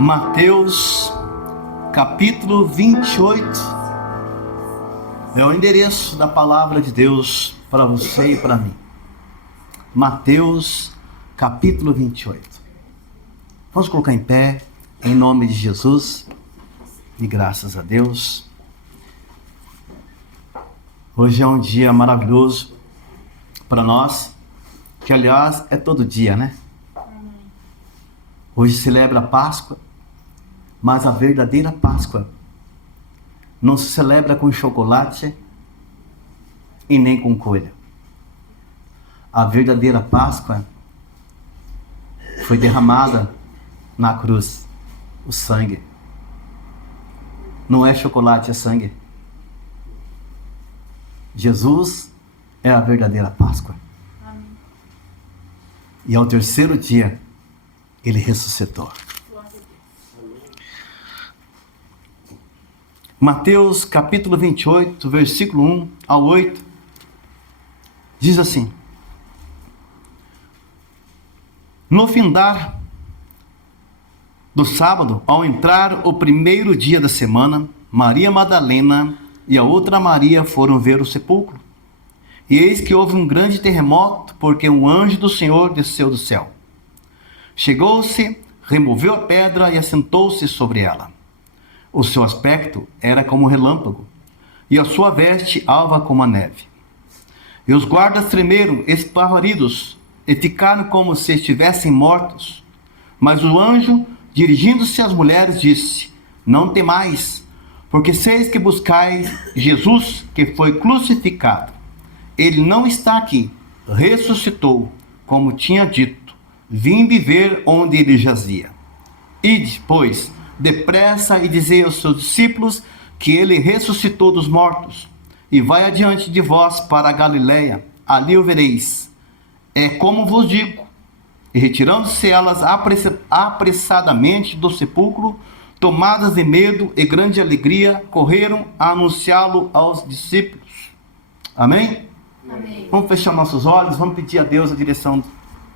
Mateus capítulo 28 é o endereço da palavra de Deus para você e para mim. Mateus capítulo 28. Vamos colocar em pé, em nome de Jesus, e graças a Deus. Hoje é um dia maravilhoso para nós, que aliás é todo dia, né? Hoje celebra a Páscoa, mas a verdadeira Páscoa não se celebra com chocolate e nem com coelho. A verdadeira Páscoa foi derramada na cruz, o sangue. Não é chocolate, é sangue. Jesus é a verdadeira Páscoa. Amém. E ao terceiro dia, ele ressuscitou. Mateus capítulo 28, versículo 1 ao 8, diz assim: No findar do sábado, ao entrar o primeiro dia da semana, Maria Madalena e a outra Maria foram ver o sepulcro. E eis que houve um grande terremoto, porque um anjo do Senhor desceu do céu. Chegou-se, removeu a pedra e assentou-se sobre ela. O seu aspecto era como um relâmpago, e a sua veste alva como a neve. E os guardas tremeram, espavoridos, e ficaram como se estivessem mortos. Mas o anjo, dirigindo-se às mulheres, disse: Não temais, porque seis que buscais Jesus, que foi crucificado. Ele não está aqui, ressuscitou, como tinha dito. Vinde ver onde ele jazia. Ide, pois, depressa e dizei aos seus discípulos que ele ressuscitou dos mortos. E vai adiante de vós para a Galileia, ali o vereis. É como vos digo. E retirando-se elas apressadamente do sepulcro, tomadas de medo e grande alegria, correram a anunciá-lo aos discípulos. Amém? Amém. Vamos fechar nossos olhos, vamos pedir a Deus a direção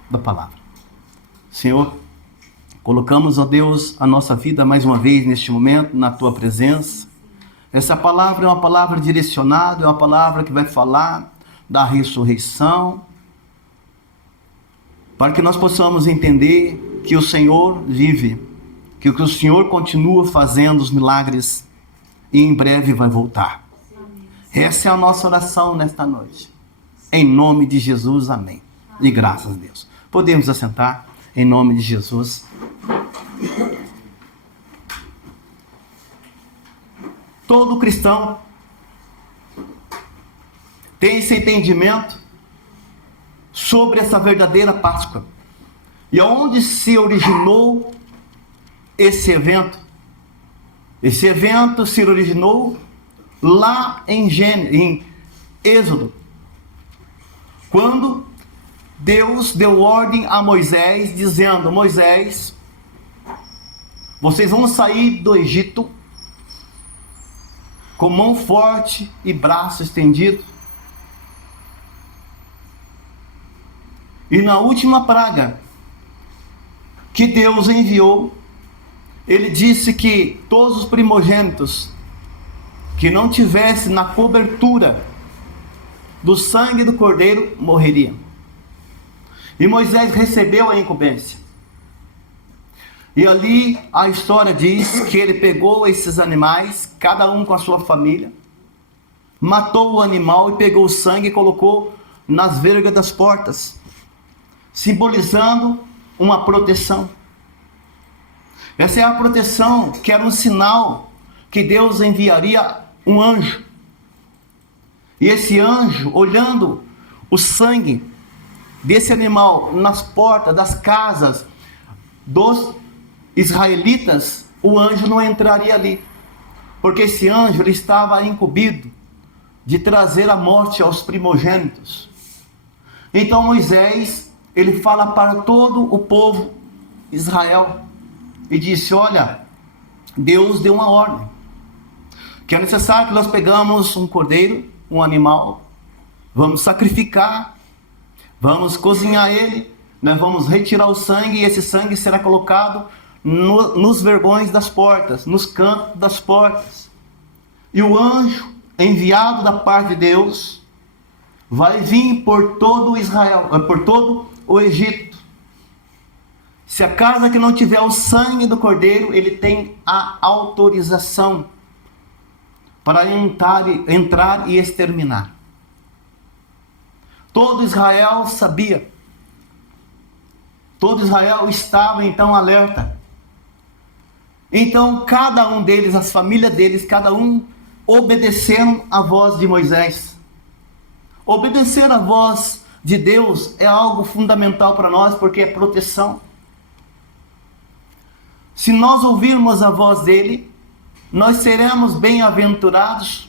da palavra. Senhor, colocamos, ó Deus, a nossa vida mais uma vez neste momento, na Tua presença. Essa palavra é uma palavra direcionada, é uma palavra que vai falar da ressurreição, para que nós possamos entender que o Senhor vive, que o Senhor continua fazendo os milagres e em breve vai voltar. Essa é a nossa oração nesta noite. Em nome de Jesus, amém. E graças a Deus. Podemos assentar. Em nome de Jesus. Todo cristão tem esse entendimento sobre essa verdadeira Páscoa. E aonde se originou esse evento? Esse evento se originou lá em Êxodo, quando Deus deu ordem a Moisés, dizendo: Moisés, vocês vão sair do Egito com mão forte e braço estendido. E na última praga que Deus enviou, ele disse que todos os primogênitos que não tivessem na cobertura do sangue do cordeiro morreriam. E Moisés recebeu a incumbência. E ali a história diz que ele pegou esses animais, cada um com a sua família, matou o animal e pegou o sangue e colocou nas vergas das portas, simbolizando uma proteção. Essa é a proteção que era um sinal que Deus enviaria um anjo. E esse anjo, olhando o sangue desse animal nas portas das casas dos israelitas, o anjo não entraria ali, porque esse anjo ele estava incumbido de trazer a morte aos primogênitos. Então Moisés, ele fala para todo o povo Israel e disse: olha, Deus deu uma ordem, que é necessário que nós pegamos um cordeiro, um animal, vamos sacrificar, vamos cozinhar ele, nós vamos retirar o sangue, e esse sangue será colocado nos vergões das portas, nos cantos das portas. E o anjo enviado da parte de Deus vai vir por todo Israel, por todo o Egito. Se a casa que não tiver o sangue do cordeiro, ele tem a autorização para entrar e exterminar. Todo Israel sabia. Todo Israel estava então alerta. Então cada um deles, as famílias deles, cada um obedeceram a voz de Moisés. Obedecer a voz de Deus é algo fundamental para nós, porque é proteção. Se nós ouvirmos a voz dele, nós seremos bem-aventurados.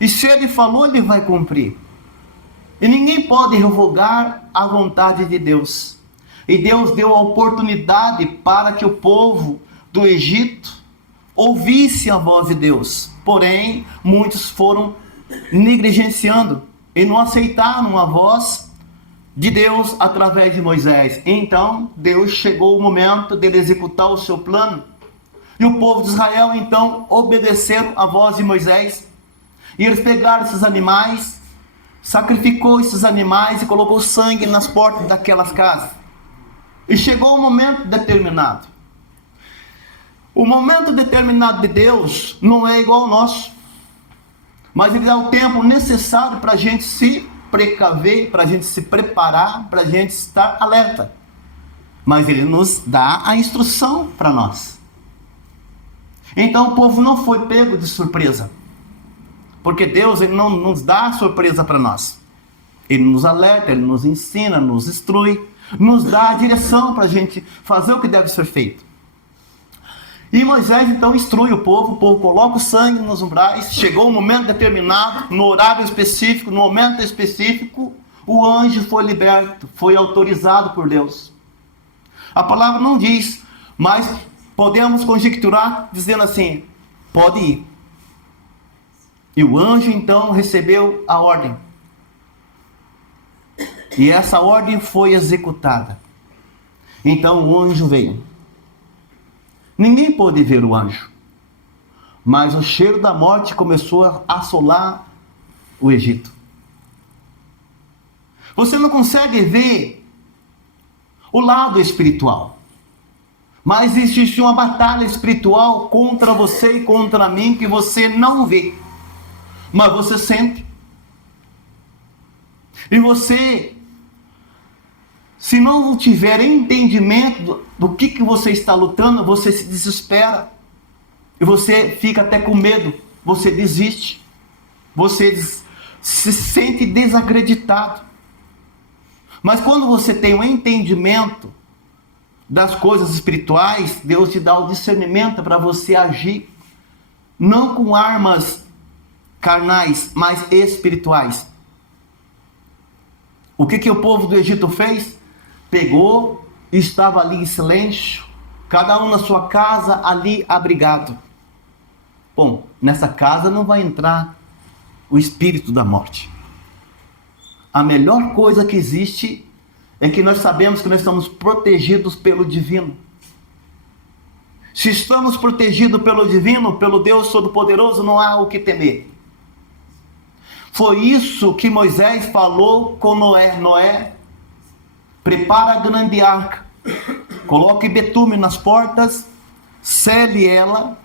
E se ele falou, ele vai cumprir. E ninguém pode revogar a vontade de Deus. E Deus deu a oportunidade para que o povo do Egito ouvisse a voz de Deus. Porém, muitos foram negligenciando e não aceitaram a voz de Deus através de Moisés. Então, Deus chegou o momento dele executar o seu plano. E o povo de Israel, então, obedeceram a voz de Moisés. E eles pegaram esses animais, sacrificou esses animais e colocou sangue nas portas daquelas casas. E chegou o momento determinado. O momento determinado de Deus não é igual ao nosso. Mas ele dá o tempo necessário para a gente se precaver, para a gente se preparar, para a gente estar alerta. Mas ele nos dá a instrução para nós. Então o povo não foi pego de surpresa. Porque Deus, ele não nos dá surpresa para nós. Ele nos alerta, ele nos ensina, nos instrui, nos dá a direção para a gente fazer o que deve ser feito. E Moisés então instrui o povo coloca o sangue nos umbrais. Chegou um momento determinado, no horário específico, no momento específico, o anjo foi liberto, foi autorizado por Deus. A palavra não diz, mas podemos conjecturar dizendo assim, pode ir. E o anjo então recebeu a ordem. E essa ordem foi executada. Então o anjo veio. Ninguém pôde ver o anjo. Mas o cheiro da morte começou a assolar o Egito. Você não consegue ver o lado espiritual. Mas existe uma batalha espiritual contra você e contra mim que você não vê. Mas você sente. E você, se não tiver entendimento do que você está lutando, você se desespera. E você fica até com medo. Você desiste. Você se sente desacreditado. Mas quando você tem um entendimento das coisas espirituais, Deus te dá o discernimento para você agir. Não com armas carnais, mas espirituais. O que o povo do Egito fez? Pegou e estava ali em silêncio, cada um na sua casa, ali abrigado. Bom, nessa casa não vai entrar o espírito da morte. A melhor coisa que existe é que nós sabemos que nós estamos protegidos pelo divino. Se estamos protegidos pelo divino, pelo Deus Todo-Poderoso, não há o que temer. Foi isso que Moisés falou com Noé. Noé, prepara a grande arca, coloque betume nas portas, sele ela,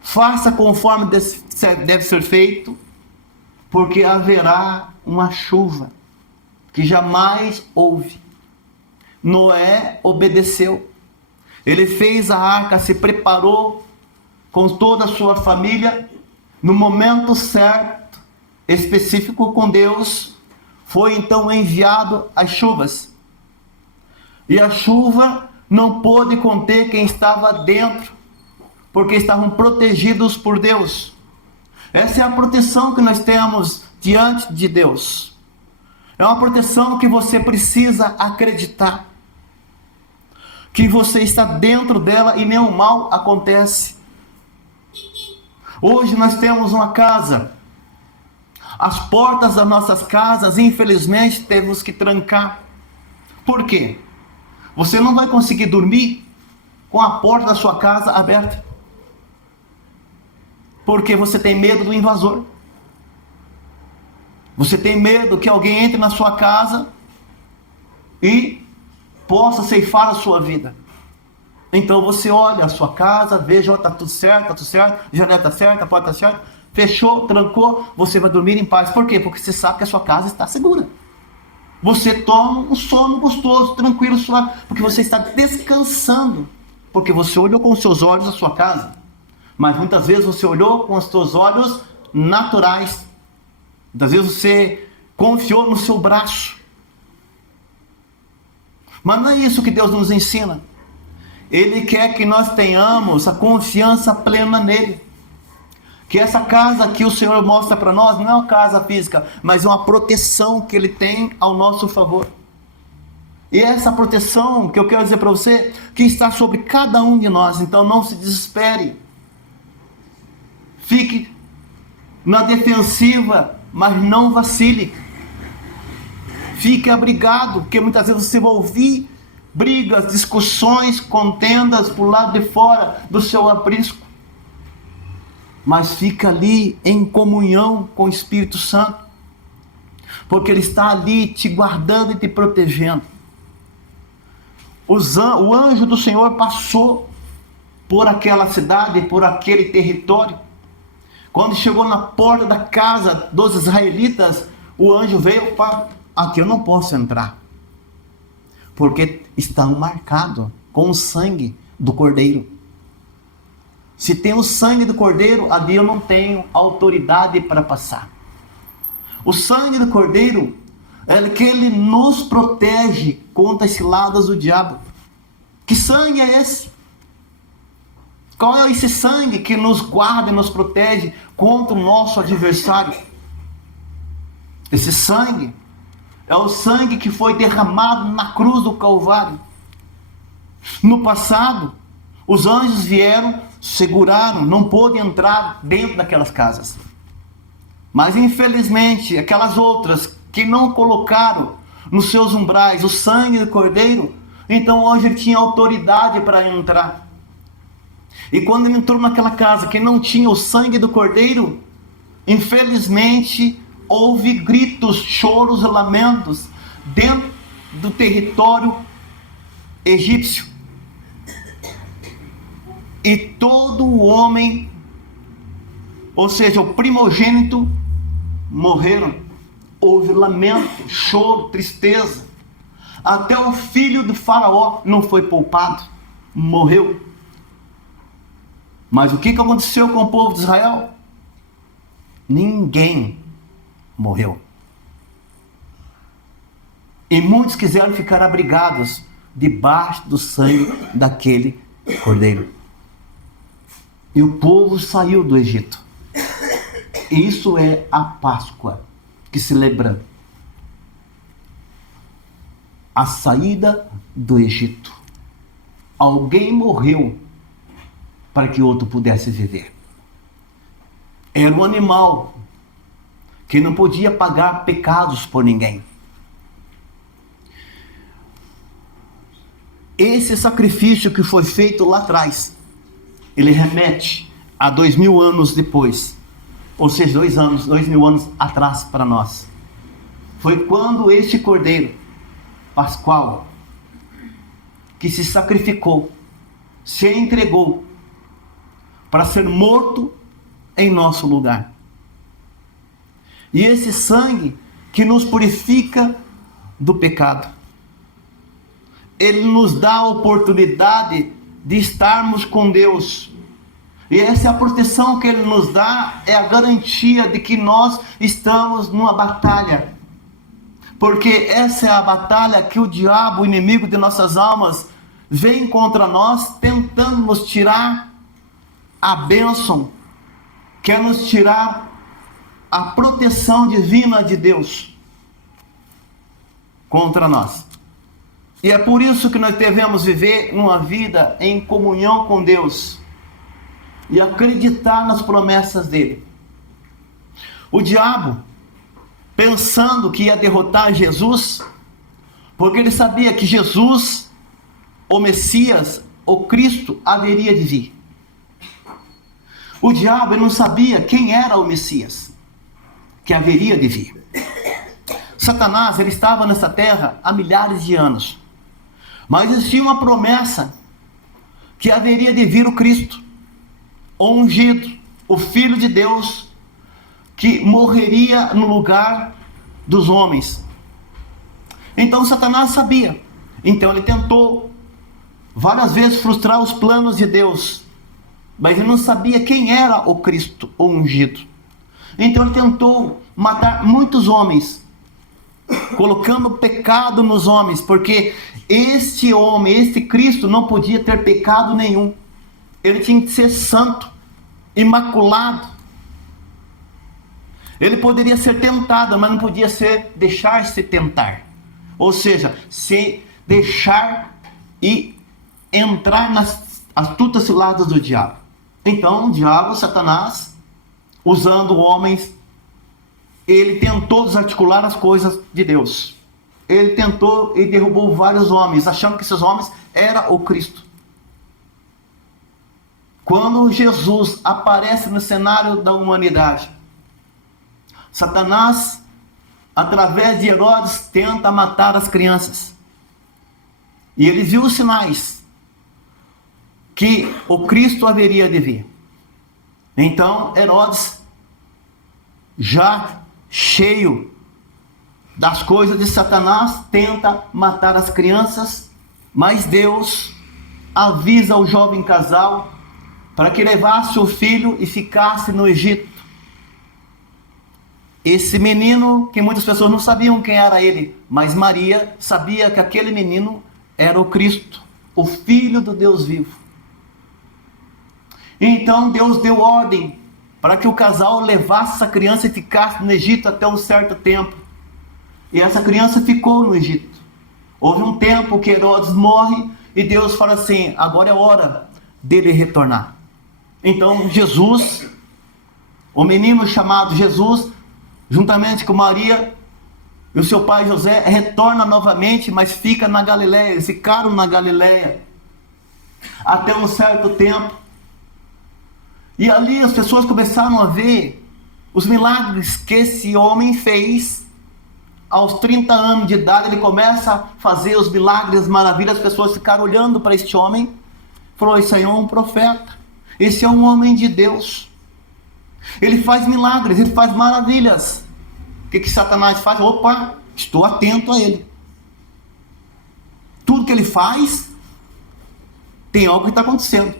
faça conforme deve ser feito, porque haverá uma chuva que jamais houve. Noé obedeceu. Ele fez a arca, se preparou com toda a sua família, no momento certo, específico com Deus, foi então enviado as chuvas. E a chuva não pôde conter quem estava dentro, porque estavam protegidos por Deus. Essa é a proteção que nós temos diante de Deus. É uma proteção que você precisa acreditar. Que você está dentro dela e nenhum mal acontece. Hoje nós temos uma casa. As portas das nossas casas, infelizmente, temos que trancar. Por quê? Você não vai conseguir dormir com a porta da sua casa aberta. Porque você tem medo do invasor. Você tem medo que alguém entre na sua casa e possa ceifar a sua vida. Então você olha a sua casa, veja, está tudo certo, janela está certa, a porta está certa, fechou, trancou, você vai dormir em paz. Por quê? Porque você sabe que a sua casa está segura. Você toma um sono gostoso, tranquilo, suave, porque você está descansando. Porque você olhou com os seus olhos a sua casa. Mas muitas vezes você olhou com os seus olhos naturais. Muitas vezes você confiou no seu braço. Mas não é isso que Deus nos ensina. Ele quer que nós tenhamos a confiança plena nele. Que essa casa que o Senhor mostra para nós não é uma casa física, mas uma proteção que Ele tem ao nosso favor. E essa proteção que eu quero dizer para você, que está sobre cada um de nós. Então não se desespere. Fique na defensiva, mas não vacile. Fique abrigado, porque muitas vezes você vai ouvir brigas, discussões, contendas por lado de fora do seu aprisco. Mas fica ali em comunhão com o Espírito Santo, porque Ele está ali te guardando e te protegendo. O anjo do Senhor passou por aquela cidade, por aquele território. Quando chegou na porta da casa dos israelitas, o anjo veio para... Aqui eu não posso entrar, porque está marcado com o sangue do cordeiro. Se tem o sangue do cordeiro, ali eu não tenho autoridade para passar. O sangue do cordeiro é que ele nos protege contra as ciladas do diabo. Que sangue é esse? Qual é esse sangue que nos guarda e nos protege contra o nosso adversário? Esse sangue é o sangue que foi derramado na cruz do Calvário. No passado, os anjos vieram, seguraram, não pôde entrar dentro daquelas casas. Mas infelizmente, aquelas outras que não colocaram nos seus umbrais o sangue do cordeiro, então o anjo tinha autoridade para entrar. E quando ele entrou naquela casa que não tinha o sangue do cordeiro, infelizmente houve gritos, choros e lamentos dentro do território egípcio. E todo o homem, ou seja, o primogênito, morreram. Houve lamento, choro, tristeza. Até o filho do faraó não foi poupado, morreu. Mas o que aconteceu com o povo de Israel? Ninguém morreu. E muitos quiseram ficar abrigados debaixo do sangue daquele cordeiro. E o povo saiu do Egito. Isso é a Páscoa que celebra a saída do Egito. Alguém morreu para que outro pudesse viver. Era um animal que não podia pagar pecados por ninguém. Esse sacrifício que foi feito lá atrás, ele remete a 2000 anos depois, ou seja, 2000 anos atrás para nós. Foi quando este cordeiro pascual, que se sacrificou, se entregou para ser morto em nosso lugar. E esse sangue que nos purifica do pecado, ele nos dá a oportunidade de estarmos com Deus. E essa é a proteção que Ele nos dá, é a garantia de que nós estamos numa batalha. Porque essa é a batalha que o diabo, o inimigo de nossas almas, vem contra nós, tentando nos tirar a bênção, quer nos tirar a proteção divina de Deus contra nós. E é por isso que nós devemos viver uma vida em comunhão com Deus e acreditar nas promessas dele. O diabo, pensando que ia derrotar Jesus, porque ele sabia que Jesus, o Messias, o Cristo haveria de vir. O diabo ele não sabia quem era o Messias que haveria de vir. Satanás ele estava nessa terra há milhares de anos, mas existia uma promessa que haveria de vir o Cristo, o ungido, o Filho de Deus, que morreria no lugar dos homens. Então Satanás sabia. Então ele tentou várias vezes frustrar os planos de Deus, mas ele não sabia quem era o Cristo, o ungido. Então ele tentou matar muitos homens, colocando pecado nos homens, porque este homem, este Cristo não podia ter pecado nenhum. Ele tinha que ser santo, imaculado. Ele poderia ser tentado, mas não podia deixar-se tentar. Ou seja, se deixar e entrar nas astutas ciladas do diabo. Então o diabo, Satanás, usando homens, ele tentou desarticular as coisas de Deus. Ele tentou e derrubou vários homens, achando que esses homens eram o Cristo. Quando Jesus aparece no cenário da humanidade, Satanás, através de Herodes, tenta matar as crianças. E ele viu os sinais que o Cristo haveria de vir. Então Herodes, já cheio das coisas de Satanás, tenta matar as crianças, mas Deus avisa o jovem casal para que levasse o filho e ficasse no Egito. Esse menino, que muitas pessoas não sabiam quem era ele, mas Maria sabia que aquele menino era o Cristo, o Filho do Deus vivo. Então Deus deu ordem para que o casal levasse essa criança e ficasse no Egito até um certo tempo. E essa criança ficou no Egito. Houve um tempo que Herodes morre e Deus fala assim: agora é hora dele retornar. Então Jesus, o menino chamado Jesus, juntamente com Maria e o seu pai José, retorna novamente, mas fica na Galileia. Eles ficaram na Galileia até um certo tempo. E ali as pessoas começaram a ver os milagres que esse homem fez. Aos 30 anos de idade ele começa a fazer os milagres, as maravilhas. As pessoas ficaram olhando para este homem. Falou: esse aí é um profeta, esse é um homem de Deus. Ele faz milagres, ele faz maravilhas. O que Satanás faz? Opa, estou atento a ele. Tudo que ele faz, tem algo que está acontecendo.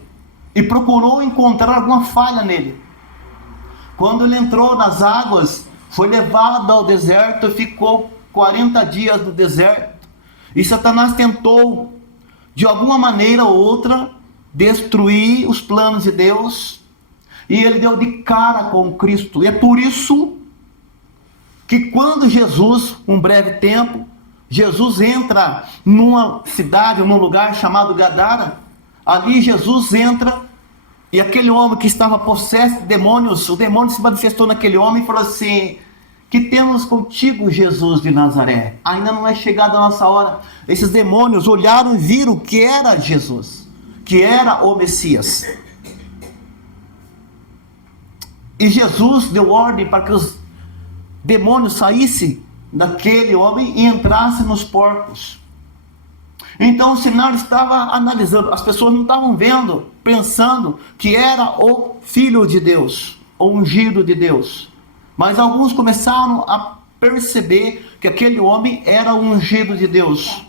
E procurou encontrar alguma falha nele. Quando ele entrou nas águas, foi levado ao deserto e ficou 40 dias no deserto. E Satanás tentou, de alguma maneira ou outra, destruir os planos de Deus. E ele deu de cara com Cristo. E é por isso que quando Jesus, um breve tempo, Jesus entra numa cidade, num lugar chamado Gadara. Ali Jesus entra e aquele homem que estava possesso de demônios, o demônio se manifestou naquele homem e falou assim: que temos contigo, Jesus de Nazaré? Ainda não é chegada a nossa hora. Esses demônios olharam e viram que era Jesus, que era o Messias. E Jesus deu ordem para que os demônios saíssem daquele homem e entrassem nos porcos. Então o cenário estava analisando, as pessoas não estavam vendo, pensando que era o Filho de Deus, o ungido de Deus. Mas alguns começaram a perceber que aquele homem era o ungido de Deus.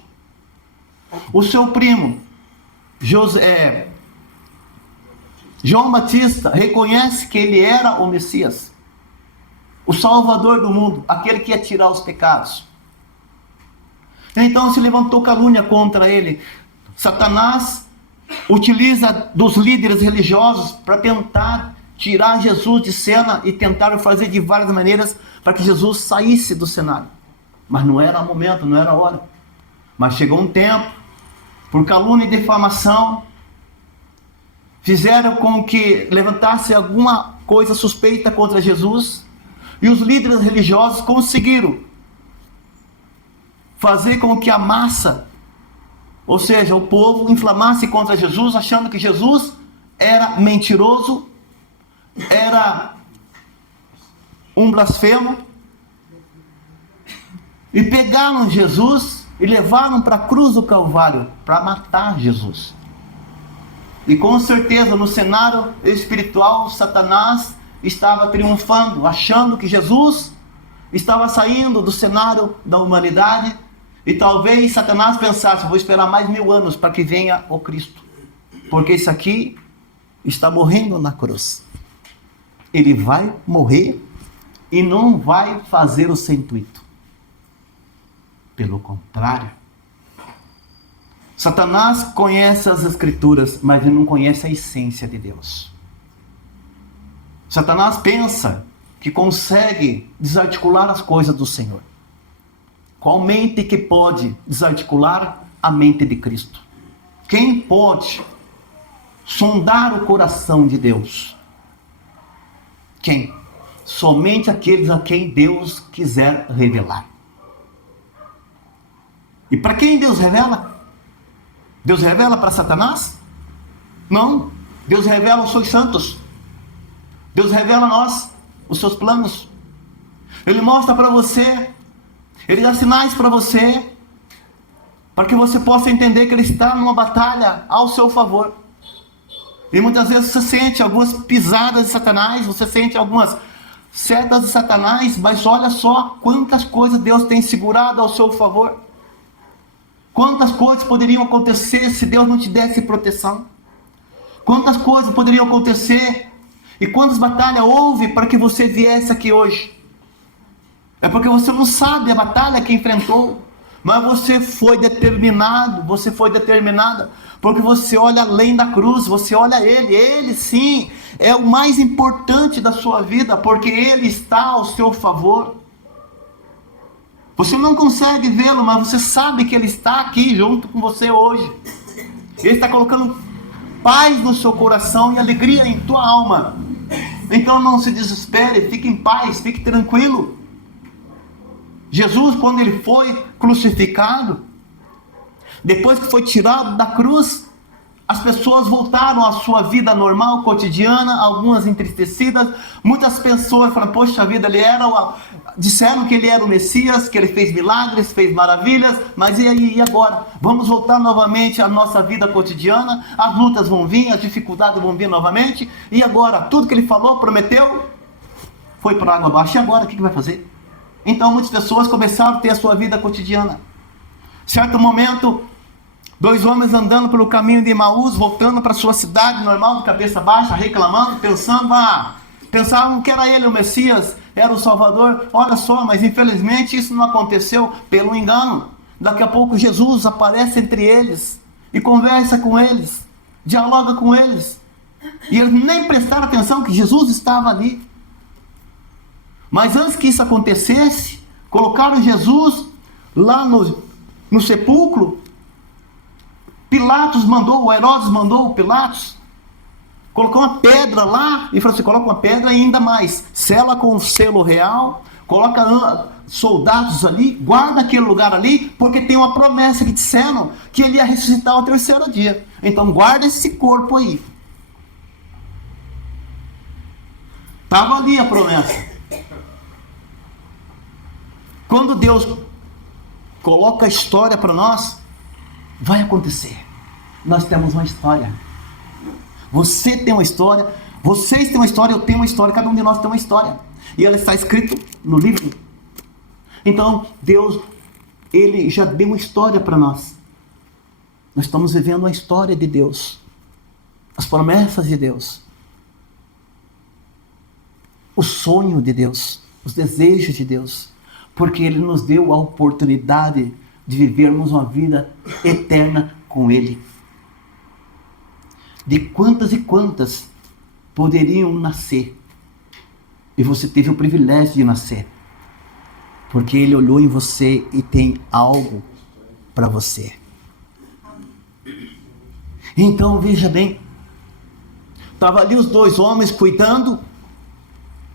O seu primo, João Batista, reconhece que ele era o Messias, o Salvador do mundo, aquele que ia tirar os pecados. Então se levantou calúnia contra ele. Satanás utiliza dos líderes religiosos para tentar tirar Jesus de cena e tentaram fazer de várias maneiras para que Jesus saísse do cenário. Mas não era o momento, não era a hora. Mas chegou um tempo, por calúnia e difamação, fizeram com que levantasse alguma coisa suspeita contra Jesus, e os líderes religiosos conseguiram fazer com que a massa Ou seja, o povo inflamasse contra Jesus, achando que Jesus era mentiroso, era um blasfemo, e pegaram Jesus e levaram para a cruz do Calvário para matar Jesus. E com certeza no cenário espiritual, Satanás estava triunfando, achando que Jesus estava saindo do cenário da humanidade, e talvez Satanás pensasse: vou esperar mais 1000 anos para que venha o Cristo, porque esse aqui está morrendo na cruz. Ele vai morrer e não vai fazer o seu intuito. Pelo contrário, Satanás conhece as Escrituras, mas ele não conhece a essência de Deus. Satanás pensa que consegue desarticular as coisas do Senhor. Qual mente que pode desarticular a mente de Cristo? Quem pode sondar o coração de Deus? Quem? Somente aqueles a quem Deus quiser revelar. E para quem Deus revela? Deus revela para Satanás? Não. Deus revela aos seus santos. Deus revela a nós os seus planos. Ele mostra para você, Ele dá sinais para você, para que você possa entender que Ele está numa batalha ao seu favor. E muitas vezes você sente algumas pisadas de Satanás, você sente algumas setas de Satanás, mas olha só quantas coisas Deus tem segurado ao seu favor. Quantas coisas poderiam acontecer se Deus não te desse proteção? Quantas coisas poderiam acontecer e quantas batalhas houve para que você viesse aqui hoje? É porque você não sabe a batalha que enfrentou, mas você foi determinado, você foi determinada, porque você olha além da cruz, você olha Ele sim é o mais importante da sua vida, porque Ele está ao seu favor. Você não consegue vê-lo, mas você sabe que Ele está aqui junto com você hoje. Ele está colocando paz no seu coração e alegria em tua alma. Então não se desespere, fique em paz, fique tranquilo. Jesus, quando Ele foi crucificado, depois que foi tirado da cruz, as pessoas voltaram à sua vida normal, cotidiana, algumas entristecidas. Muitas pessoas falaram: poxa vida, disseram que Ele era o Messias, que Ele fez milagres, fez maravilhas, mas e aí, e agora? Vamos voltar novamente à nossa vida cotidiana, as lutas vão vir, as dificuldades vão vir novamente, e agora? Tudo que Ele falou, prometeu, foi para água abaixo, e agora o que vai fazer? Então muitas pessoas começaram a ter a sua vida cotidiana. Certo momento, 2 homens andando pelo caminho de Emaús, voltando para sua cidade normal, de cabeça baixa, reclamando, pensavam que era Ele o Messias, era o Salvador. Olha só, mas infelizmente isso não aconteceu pelo engano. Daqui a pouco Jesus aparece entre eles e conversa com eles, dialoga com eles, e eles nem prestaram atenção que Jesus estava ali. Mas antes que isso acontecesse, colocaram Jesus lá no sepulcro. O Herodes mandou o Pilatos colocar uma pedra lá, e falou assim: coloca uma pedra e ainda mais, sela com o selo real, coloca soldados ali, guarda aquele lugar ali, porque tem uma promessa que disseram que Ele ia ressuscitar ao 3º dia. Então guarda esse corpo aí. Estava ali a promessa. Quando Deus coloca a história para nós, vai acontecer. Nós temos uma história. Você tem uma história, vocês têm uma história, eu tenho uma história, cada um de nós tem uma história. E ela está escrita no livro. Então, Deus, Ele já deu uma história para nós. Nós estamos vivendo a história de Deus. As promessas de Deus. O sonho de Deus. Os desejos de Deus. Porque Ele nos deu a oportunidade de vivermos uma vida eterna com Ele. De quantas e quantas poderiam nascer, e você teve o privilégio de nascer, porque Ele olhou em você e tem algo para você. Então veja bem, estavam ali os 2 homens cuidando,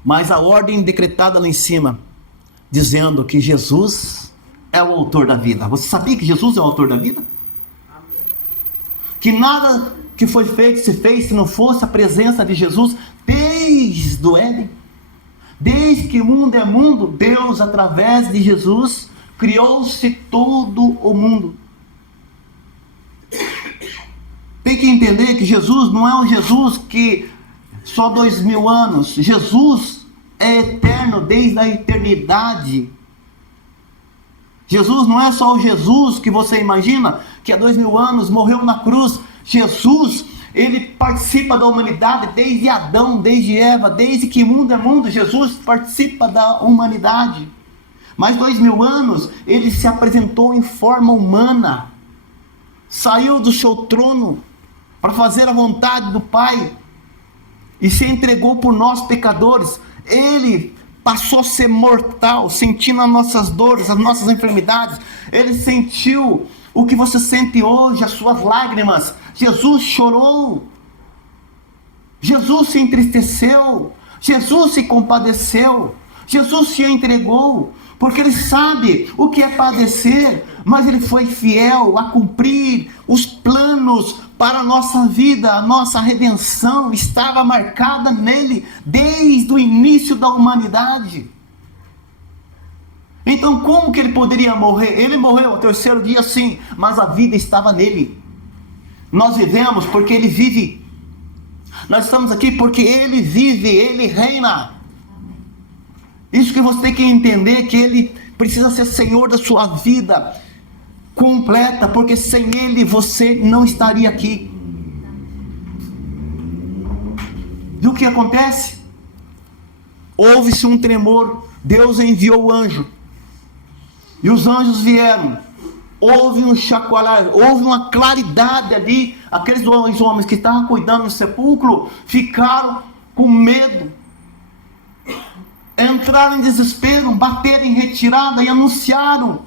mas a ordem decretada lá em cima, dizendo que Jesus é o autor da vida. Você sabia que Jesus é o autor da vida? que nada que foi feito se fez se não fosse a presença de Jesus desde o Éden. Desde que o mundo é mundo, Deus, através de Jesus, criou-se todo o mundo. Tem que entender que Jesus não é um Jesus que só 2000 anos. Jesus é eterno desde a eternidade. Jesus não é só o Jesus que você imagina, que há 2000 anos morreu na cruz. Jesus, ele participa da humanidade desde Adão, desde Eva, desde que mundo é mundo. Jesus participa da humanidade. Mas 2000 anos, ele se apresentou em forma humana. Saiu do seu trono para fazer a vontade do Pai. E se entregou por nós pecadores. Ele passou a ser mortal, sentindo as nossas dores, as nossas enfermidades. Ele sentiu o que você sente hoje, as suas lágrimas. Jesus chorou. Jesus se entristeceu. Jesus se compadeceu. Jesus se entregou. Porque ele sabe o que é padecer, mas ele foi fiel a cumprir os planos para a nossa vida. A nossa redenção estava marcada nele desde o início da humanidade. Então como que ele poderia morrer? Ele morreu ao terceiro dia, sim, mas a vida estava nele. Nós vivemos porque ele vive. Nós estamos aqui porque ele vive, ele reina. Isso que você tem que entender, que ele precisa ser Senhor da sua vida completa, porque sem ele você não estaria aqui. E o que acontece? Houve-se um tremor, Deus enviou o anjo, e os anjos vieram, houve um chacoalhar, houve uma claridade ali. Aqueles dois homens que estavam cuidando do sepulcro ficaram com medo, entraram em desespero, bateram em retirada e anunciaram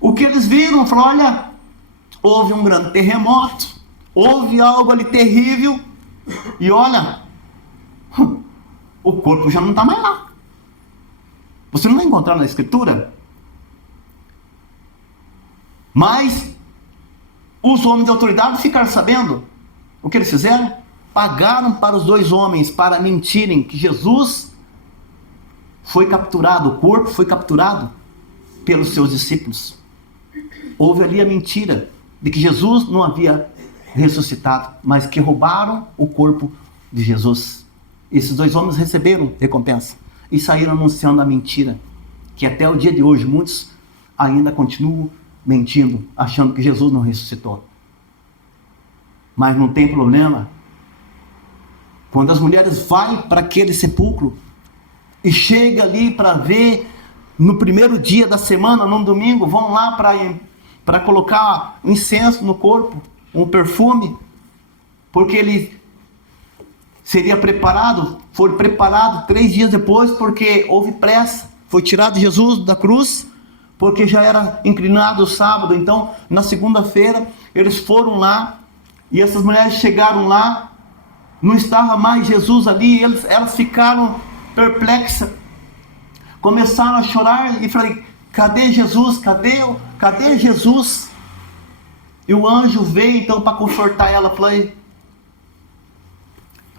o que eles viram. Falaram: olha, houve um grande terremoto, houve algo ali terrível, e olha, o corpo já não está mais lá. Você não vai encontrar na escritura. Mas os homens de autoridade ficaram sabendo. O que eles fizeram? Pagaram para os dois homens para mentirem que Jesus foi capturado, o corpo foi capturado pelos seus discípulos. Houve ali a mentira de que Jesus não havia ressuscitado, mas que roubaram o corpo de Jesus. Esses dois homens receberam recompensa e saíram anunciando a mentira, que até o dia de hoje muitos ainda continuam mentindo, achando que Jesus não ressuscitou. Mas não tem problema. Quando as mulheres vão para aquele sepulcro e chega ali para ver, no primeiro dia da semana, no domingo, vão lá para colocar um incenso no corpo, um perfume, porque ele seria preparado. Foi preparado 3 dias depois, porque houve pressa. Foi tirado Jesus da cruz, porque já era inclinado o sábado. Então, na segunda-feira, eles foram lá, e essas mulheres chegaram lá, não estava mais Jesus ali, elas ficaram perplexas, começaram a chorar e falei: cadê Jesus? Cadê Jesus? E o anjo veio então para confortar ela. Falei: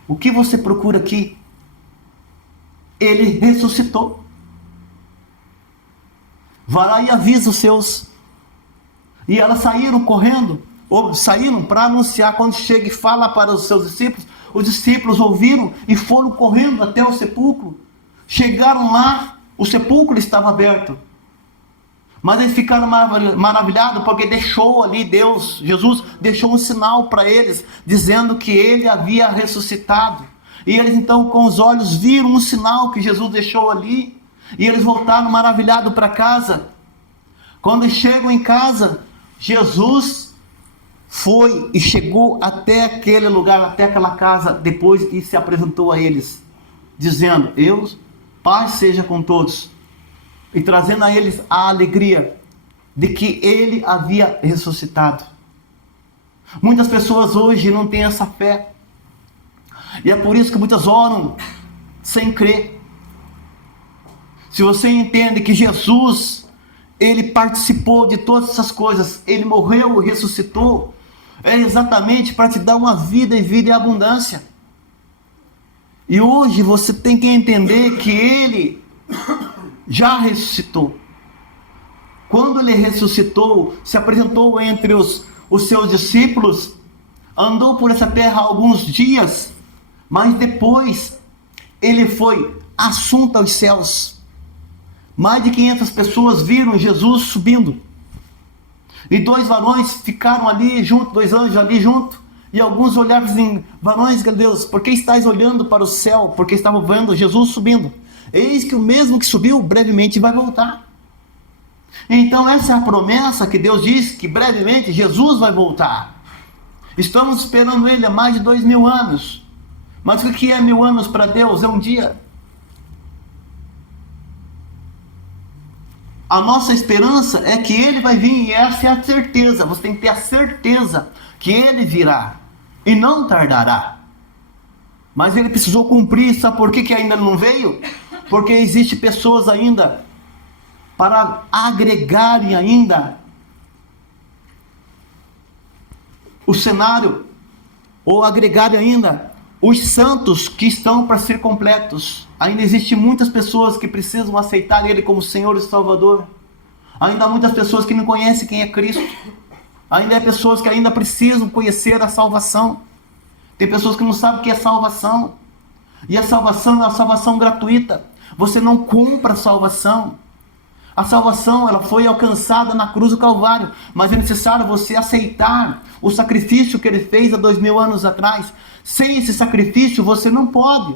o que você procura aqui? Ele ressuscitou. Vá lá e avisa os seus. E elas saíram correndo, ou saíram para anunciar. Quando chega e fala para os seus discípulos, os discípulos ouviram e foram correndo até o sepulcro. Chegaram lá, o sepulcro estava aberto. Mas eles ficaram maravilhados, porque deixou ali Deus, Jesus deixou um sinal para eles, dizendo que ele havia ressuscitado. E eles então com os olhos viram um sinal que Jesus deixou ali, e eles voltaram maravilhados para casa. Quando chegam em casa, Jesus foi e chegou até aquele lugar, até aquela casa, depois e se apresentou a eles, dizendo: paz seja com todos, e trazendo a eles a alegria de que ele havia ressuscitado. Muitas pessoas hoje não têm essa fé, e é por isso que muitas oram sem crer. Se você entende que Jesus, ele participou de todas essas coisas, ele morreu e ressuscitou, é exatamente para te dar uma vida e vida em abundância. E hoje você tem que entender que Ele já ressuscitou. Quando Ele ressuscitou, se apresentou entre os seus discípulos, andou por essa terra alguns dias, mas depois Ele foi assunto aos céus. Mais de 500 pessoas viram Jesus subindo. E 2 varões ficaram ali junto, 2 anjos ali junto. E alguns olharam assim: varões galileus, por que estáis olhando para o céu? Porque estavam vendo Jesus subindo. Eis que o mesmo que subiu brevemente vai voltar. Então essa é a promessa que Deus diz, que brevemente Jesus vai voltar. Estamos esperando Ele há mais de 2000 anos. Mas o que é 1000 anos para Deus? É um dia. A nossa esperança é que Ele vai vir, e essa é a certeza. Você tem que ter a certeza que Ele virá e não tardará. Mas Ele precisou cumprir. Sabe por que ainda não veio? Porque existem pessoas ainda para agregarem ainda o cenário, ou agregarem ainda os santos que estão para ser completos. Ainda existem muitas pessoas que precisam aceitar Ele como Senhor e Salvador. Ainda há muitas pessoas que não conhecem quem é Cristo. Ainda há pessoas que ainda precisam conhecer a salvação. Tem pessoas que não sabem o que é salvação. E a salvação é uma salvação gratuita. Você não compra a salvação. A salvação, ela foi alcançada na cruz do Calvário, mas é necessário você aceitar o sacrifício que Ele fez há 2000 anos atrás. Sem esse sacrifício você não pode.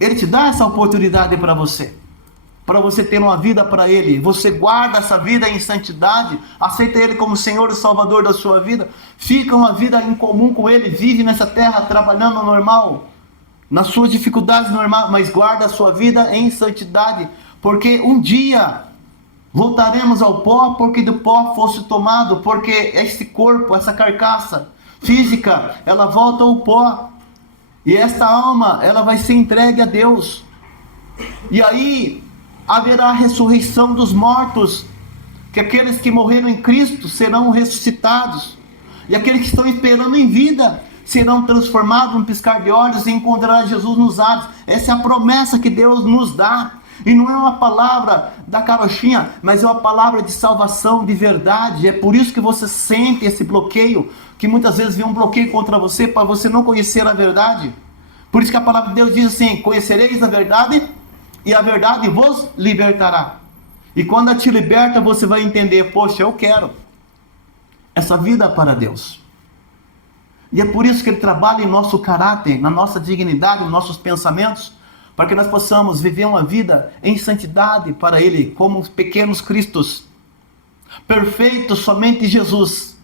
Ele te dá essa oportunidade para você ter uma vida para Ele. Você guarda essa vida em santidade, aceita Ele como Senhor e Salvador da sua vida, fica uma vida em comum com Ele, vive nessa terra trabalhando normal, nas suas dificuldades normais, mas guarda a sua vida em santidade, porque um dia voltaremos ao pó, porque do pó fosse tomado, porque esse corpo, essa carcaça física, ela volta ao pó, e esta alma, ela vai ser entregue a Deus, e aí haverá a ressurreição dos mortos, que aqueles que morreram em Cristo serão ressuscitados, e aqueles que estão esperando em vida serão transformados num piscar de olhos e encontrarão Jesus nos ares. Essa é a promessa que Deus nos dá. E não é uma palavra da carochinha, mas é uma palavra de salvação, de verdade. É por isso que você sente esse bloqueio, que muitas vezes vem um bloqueio contra você, para você não conhecer a verdade. Por isso que a palavra de Deus diz assim: conhecereis a verdade, e a verdade vos libertará. E quando ela te liberta, você vai entender: poxa, eu quero essa vida para Deus. E é por isso que Ele trabalha em nosso caráter, na nossa dignidade, nos nossos pensamentos, para que nós possamos viver uma vida em santidade para Ele, como pequenos cristos, perfeitos somente em Jesus.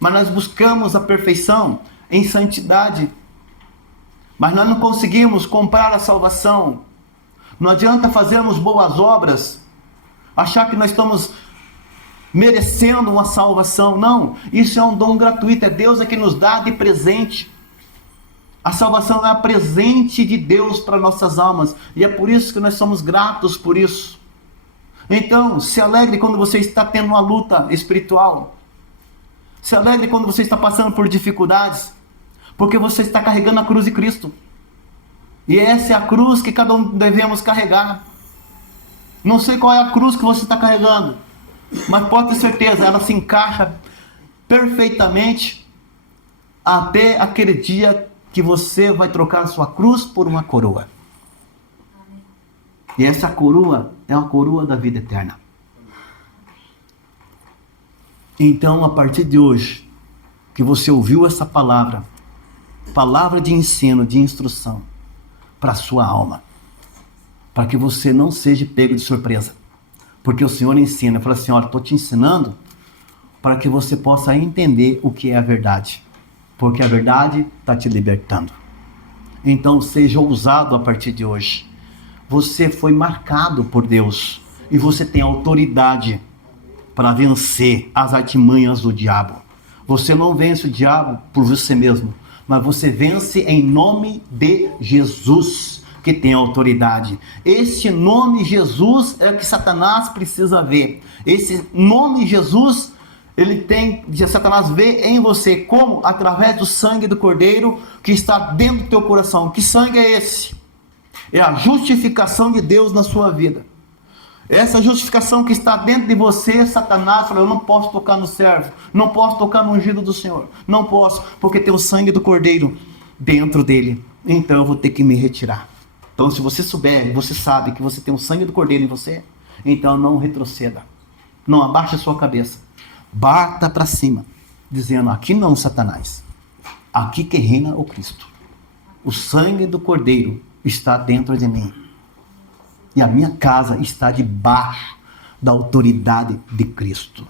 Mas nós buscamos a perfeição em santidade, mas nós não conseguimos comprar a salvação. Não adianta fazermos boas obras, achar que nós estamos merecendo uma salvação. Não, isso é um dom gratuito, é Deus que nos dá de presente. A salvação é um presente de Deus para nossas almas, e é por isso que nós somos gratos por isso. Então, se alegre quando você está tendo uma luta espiritual. Se alegre quando você está passando por dificuldades, porque você está carregando a cruz de Cristo. E essa é a cruz que cada um devemos carregar. Não sei qual é a cruz que você está carregando, mas pode ter certeza, ela se encaixa perfeitamente até aquele dia que você vai trocar a sua cruz por uma coroa. E essa coroa é a coroa da vida eterna. Então, a partir de hoje, que você ouviu essa palavra de ensino, de instrução, para a sua alma, para que você não seja pego de surpresa. Porque o Senhor ensina, fala assim: olha, estou te ensinando para que você possa entender o que é a verdade. Porque a verdade está te libertando. Então seja ousado a partir de hoje. Você foi marcado por Deus, e você tem autoridade para vencer as artimanhas do diabo. Você não vence o diabo por você mesmo, mas você vence em nome de Jesus, que tem autoridade. Esse nome Jesus é o que Satanás precisa ver. Esse nome Jesus Satanás vê em você como? Através do sangue do Cordeiro que está dentro do teu coração. Que sangue é esse? É a justificação de Deus na sua vida. Essa justificação que está dentro de você, Satanás fala: eu não posso tocar no servo, não posso tocar no ungido do Senhor, não posso, porque tem o sangue do Cordeiro dentro dele, então eu vou ter que me retirar. Então, se você souber, você sabe que você tem o sangue do Cordeiro em você, então não retroceda, não abaixe a sua cabeça, bata para cima, dizendo: aqui não, Satanás, aqui que reina o Cristo, o sangue do Cordeiro está dentro de mim, e a minha casa está debaixo da autoridade de Cristo.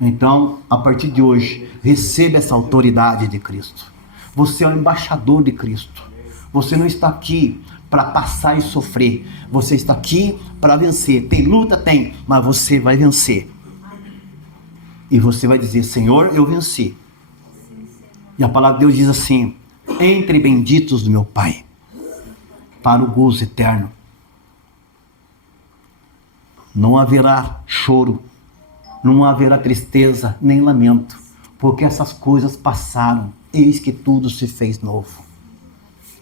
Então, a partir de hoje, receba essa autoridade de Cristo. Você é o embaixador de Cristo. Você não está aqui para passar e sofrer. Você está aqui para vencer. Tem luta? Tem, mas você vai vencer. E você vai dizer: Senhor, eu venci. E a palavra de Deus diz assim: entre benditos do meu Pai, para o gozo eterno. Não haverá choro, não haverá tristeza, nem lamento, porque essas coisas passaram, eis que tudo se fez novo.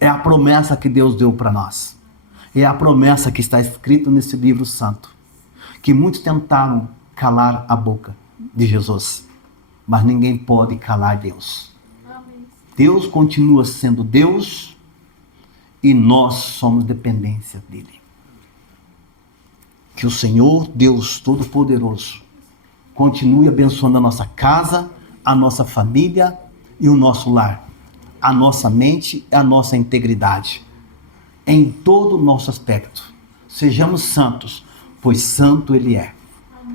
É a promessa que Deus deu para nós. É a promessa que está escrita nesse livro santo, que muitos tentaram calar a boca de Jesus, mas ninguém pode calar Deus. Deus continua sendo Deus e nós somos dependência dele. Que o Senhor, Deus Todo-Poderoso, continue abençoando a nossa casa, a nossa família e o nosso lar, a nossa mente e a nossa integridade, em todo o nosso aspecto. Sejamos santos, pois santo Ele é.